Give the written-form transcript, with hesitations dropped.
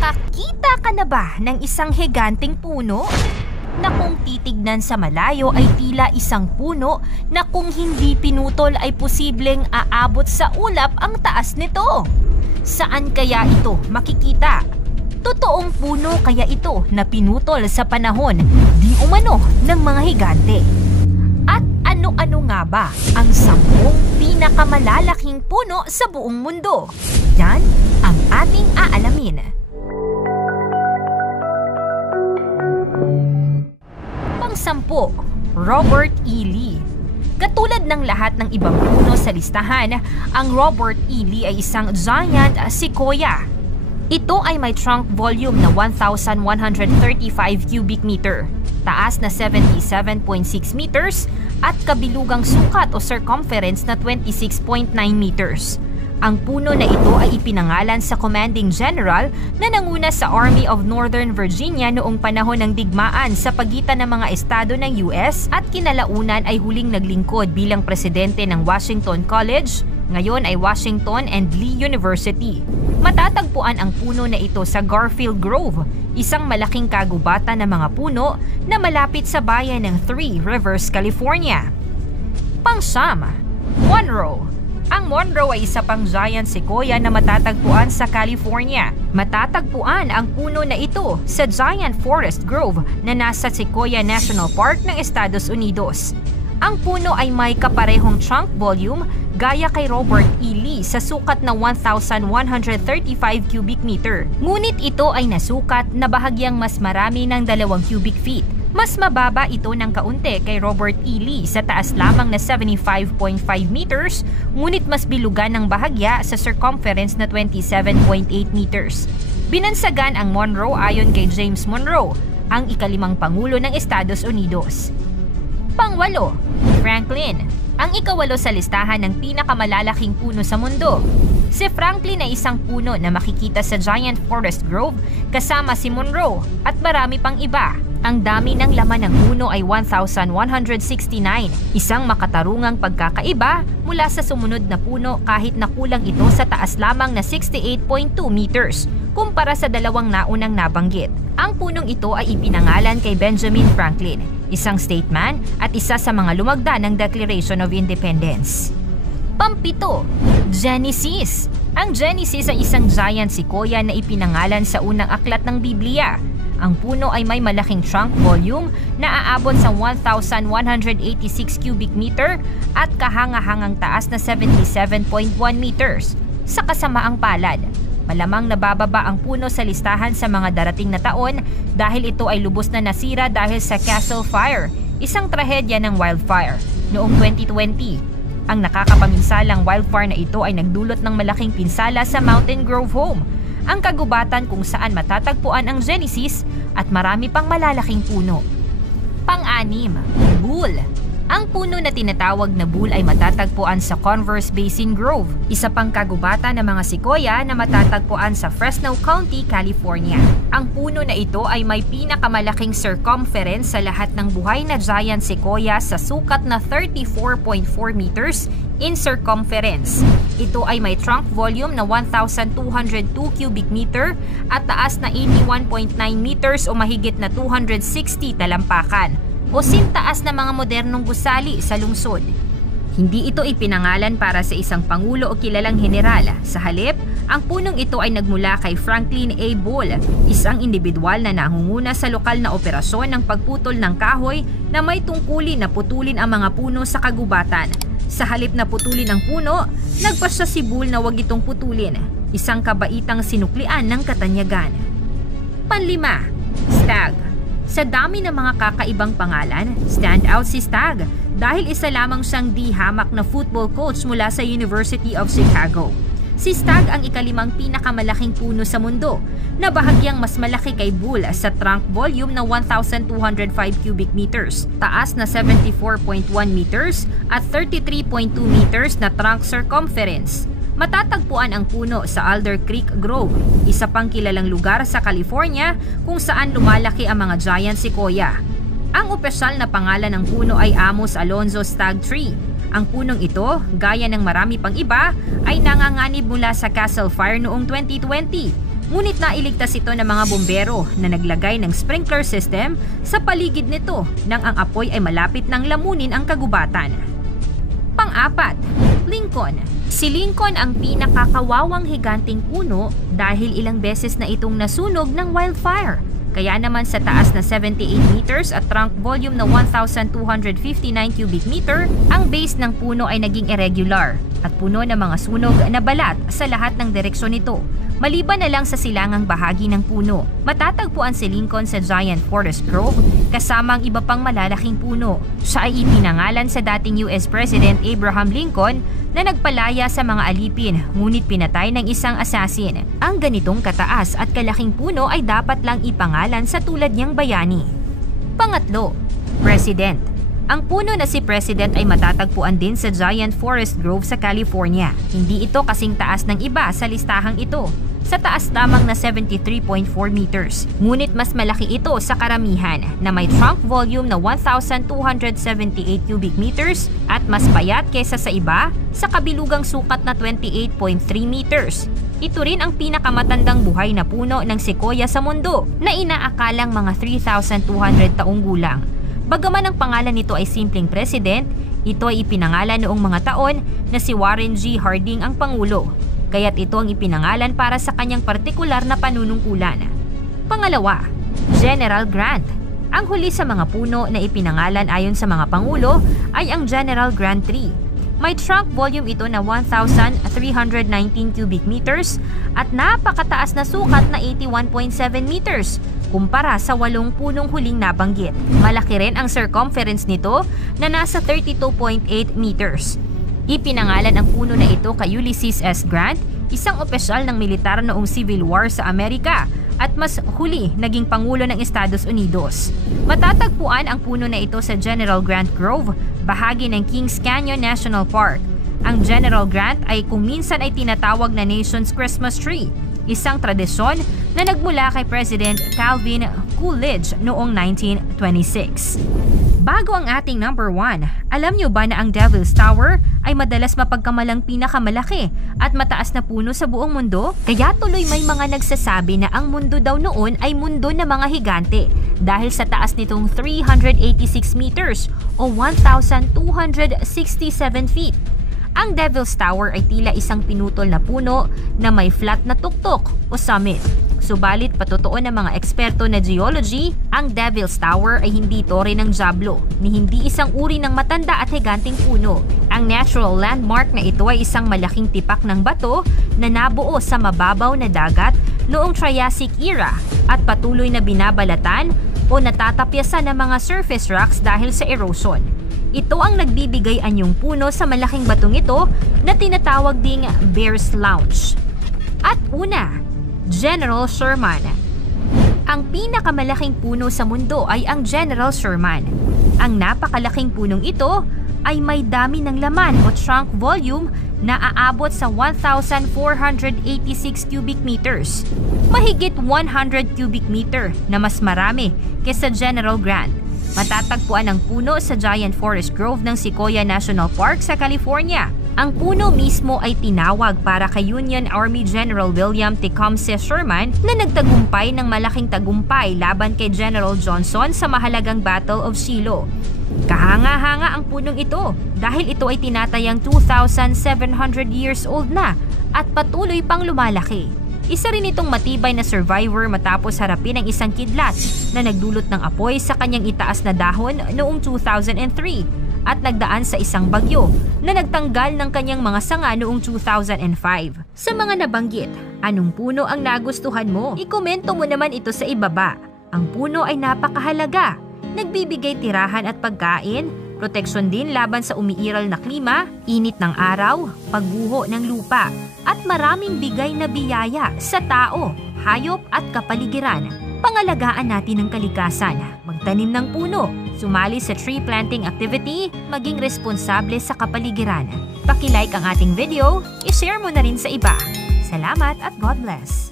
Nakakita ka na ba ng isang higanteng puno? Na kung titignan sa malayo ay tila isang puno na kung hindi pinutol ay posibleng aabot sa ulap ang taas nito. Saan kaya ito makikita? Totoong puno kaya ito na pinutol sa panahon di umano ng mga higante? At ano-ano nga ba ang 10 pinakamalalaking puno sa buong mundo? Yan ang ating aalamin. Pang-10, Robert E. Lee. Katulad ng lahat ng ibang puno sa listahan, ang Robert E. Lee ay isang giant sequoia. Ito ay may trunk volume na 1,135 cubic meter, taas na 77.6 meters at kabilugang sukat o circumference na 26.9 meters. Ang puno na ito ay ipinangalan sa commanding general na nanguna sa Army of Northern Virginia noong panahon ng digmaan sa pagitan ng mga estado ng US at kinalaunan ay huling naglingkod bilang presidente ng Washington College, ngayon ay Washington and Lee University. Matatagpuan ang puno na ito sa Garfield Grove, isang malaking kagubatan ng mga puno na malapit sa bayan ng Three Rivers, California. Pang-9, Monroe. Ang Monroe ay isa pang giant sequoia na matatagpuan sa California. Matatagpuan ang puno na ito sa Giant Forest Grove na nasa Sequoia National Park ng Estados Unidos. Ang puno ay may kaparehong trunk volume gaya kay Robert E. Lee sa sukat na 1,135 cubic meter. Ngunit ito ay nasukat na bahagyang mas marami ng 2 cubic feet. Mas mababa ito ng kaunti kay Robert E. Lee sa taas lamang na 75.5 meters, ngunit mas bilugan ng bahagya sa circumference na 27.8 meters. Binansagan ang Monroe ayon kay James Monroe, ang ika-5 Pangulo ng Estados Unidos. Pang-8, Franklin. Ang ika-8 sa listahan ng pinakamalalaking puno sa mundo. Si Franklin ay isang puno na makikita sa Giant Forest Grove kasama si Monroe at marami pang iba. Ang dami ng laman ng puno ay 1,169, isang makatarungang pagkakaiba mula sa sumunod na puno kahit nakulang ito sa taas lamang na 68.2 meters kumpara sa 2 naunang nabanggit. Ang punong ito ay ipinangalan kay Benjamin Franklin, isang statesman at isa sa mga lumagda ng Declaration of Independence. Pang-7, Genesis. Ang Genesis ay isang giant sequoia na ipinangalan sa unang aklat ng Biblia. Ang puno ay may malaking trunk volume na aabot sa 1,186 cubic meter at kahanga-hangang taas na 77.1 meters. Sa kasamaang palad, malamang nabababa ang puno sa listahan sa mga darating na taon dahil ito ay lubos na nasira dahil sa Castle Fire, isang trahedya ng wildfire, noong 2020. Ang nakakapaminsalang wildfire na ito ay nagdulot ng malaking pinsala sa Mountain Grove Home, ang kagubatan kung saan matatagpuan ang Genesis at marami pang malalaking puno. Pang-6, Bull. Ang puno na tinatawag na bull ay matatagpuan sa Converse Basin Grove, isa pang kagubatan ng mga sequoia na matatagpuan sa Fresno County, California. Ang puno na ito ay may pinakamalaking circumference sa lahat ng buhay na giant sequoia sa sukat na 34.4 meters in circumference. Ito ay may trunk volume na 1,202 cubic meter at taas na 81.9 meters o mahigit na 260 talampakan o sintaas na mga modernong gusali sa lungsod. Hindi ito ipinangalan para sa isang pangulo o kilalang general. Sa halip, ang punong ito ay nagmula kay Franklin A. Bull, isang individual na nangunguna sa lokal na operasyon ng pagputol ng kahoy na may tungkulin na putulin ang mga puno sa kagubatan. Sa halip na putulin ang puno, nagpasya si Bull na wag itong putulin, isang kabaitang sinuklian ng katanyagan. Pang-5, Stag. Sa dami ng mga kakaibang pangalan, stand out si Stag dahil isa lamang siyang di-hamak na football coach mula sa University of Chicago. Si Stag ang ika-5 pinakamalaking puno sa mundo na bahagyang mas malaki kay Bull sa trunk volume na 1,205 cubic meters, taas na 74.1 meters at 33.2 meters na trunk circumference. Matatagpuan ang puno sa Alder Creek Grove, isa pang kilalang lugar sa California kung saan lumalaki ang mga giant sequoia. Ang opisyal na pangalan ng puno ay Amos Alonzo Stag Tree. Ang punong ito, gaya ng marami pang iba, ay nanganganib mula sa Castle Fire noong 2020. Ngunit nailigtas ito ng mga bumbero na naglagay ng sprinkler system sa paligid nito nang ang apoy ay malapit nang lamunin ang kagubatan. Pang-apat, Lincoln. Si Lincoln ang pinakakawawang higanting puno dahil ilang beses na itong nasunog ng wildfire. Kaya naman sa taas na 78 meters at trunk volume na 1,259 cubic meter, ang base ng puno ay naging irregular at puno ng mga sunog na balat sa lahat ng direksyon nito. Maliban na lang sa silangang bahagi ng puno, matatagpuan si Lincoln sa Giant Forest Grove kasama ang iba pang malalaking puno. Siya ay ipinangalan sa dating US President Abraham Lincoln na nagpalaya sa mga alipin ngunit pinatay ng isang assassin. Ang ganitong kataas at kalaking puno ay dapat lang ipangalan sa tulad niyang bayani. Pangatlo, President. Ang puno na si President ay matatagpuan din sa Giant Forest Grove sa California. Hindi ito kasing taas ng iba sa listahang ito. Sa taas lamang na 73.4 meters. Ngunit mas malaki ito sa karamihan na may trunk volume na 1,278 cubic meters at mas payat kaysa sa iba sa kabilugang sukat na 28.3 meters. Ito rin ang pinakamatandang buhay na puno ng sequoia sa mundo na inaakalang mga 3,200 taong gulang. Bagaman ang pangalan nito ay simpleng President, ito ay ipinangalan noong mga taon na si Warren G. Harding ang Pangulo. Kaya't ito ang ipinangalan para sa kanyang partikular na panunungkulan. Pangalawa, General Grant. Ang huli sa mga puno na ipinangalan ayon sa mga Pangulo ay ang General Grant Tree. May trunk volume ito na 1,319 cubic meters at napakataas na sukat na 81.7 meters kumpara sa 8 punong huling nabanggit. Malaki rin ang circumference nito na nasa 32.8 meters. Ipinangalan ang puno na ito kay Ulysses S. Grant, isang opisyal ng militar noong Civil War sa Amerika at mas huli naging Pangulo ng Estados Unidos. Matatagpuan ang puno na ito sa General Grant Grove, bahagi ng Kings Canyon National Park. Ang General Grant ay kung minsan ay tinatawag na Nation's Christmas Tree, isang tradisyon na nagmula kay President Calvin Coolidge noong 1926. Bago ang ating number 1, alam nyo ba na ang Devil's Tower ay madalas mapagkamalang pinakamalaki at mataas na puno sa buong mundo? Kaya tuloy may mga nagsasabi na ang mundo daw noon ay mundo ng mga higante dahil sa taas nitong 386 meters o 1,267 feet. Ang Devil's Tower ay tila isang pinutol na puno na may flat na tuktok o summit. Subalit patotoo ng mga eksperto na geology, ang Devil's Tower ay hindi tore ng Diablo, ni hindi isang uri ng matanda at higanting puno. Ang natural landmark na ito ay isang malaking tipak ng bato na nabuo sa mababaw na dagat noong Triassic era at patuloy na binabalatan o natatapyasan ng mga surface rocks dahil sa erosion. Ito ang nagbibigay anyong puno sa malaking batong ito na tinatawag ding Bear's Lounge. At una, General Sherman. Ang pinakamalaking puno sa mundo ay ang General Sherman. Ang napakalaking punong ito ay may dami ng laman o trunk volume na aabot sa 1,486 cubic meters. Mahigit 100 cubic meter na mas marami kaysa General Grant. Matatagpuan ang puno sa Giant Forest Grove ng Sequoia National Park sa California. Ang puno mismo ay tinawag para kay Union Army General William Tecumseh Sherman na nagtagumpay ng malaking tagumpay laban kay General Johnson sa mahalagang Battle of Shiloh. Kahanga-hanga ang punong ito dahil ito ay tinatayang 2,700 years old na at patuloy pang lumalaki. Isa rin itong matibay na survivor matapos harapin ang isang kidlat na nagdulot ng apoy sa kanyang itaas na dahon noong 2003 at nagdaan sa isang bagyo na nagtanggal ng kanyang mga sanga noong 2005. Sa mga nabanggit, anong puno ang nagustuhan mo? Ikomento mo naman ito sa ibaba. Ang puno ay napakahalaga. Nagbibigay tirahan at pagkain, proteksyon din laban sa umiiral na klima, init ng araw, pagguho ng lupa, at maraming bigay na biyaya sa tao, hayop at kapaligiran. Pangalagaan natin ang kalikasan, magtanim ng puno, sumali sa tree planting activity, maging responsable sa kapaligiran. Paki-like ang ating video, i-share mo na rin sa iba. Salamat at God bless!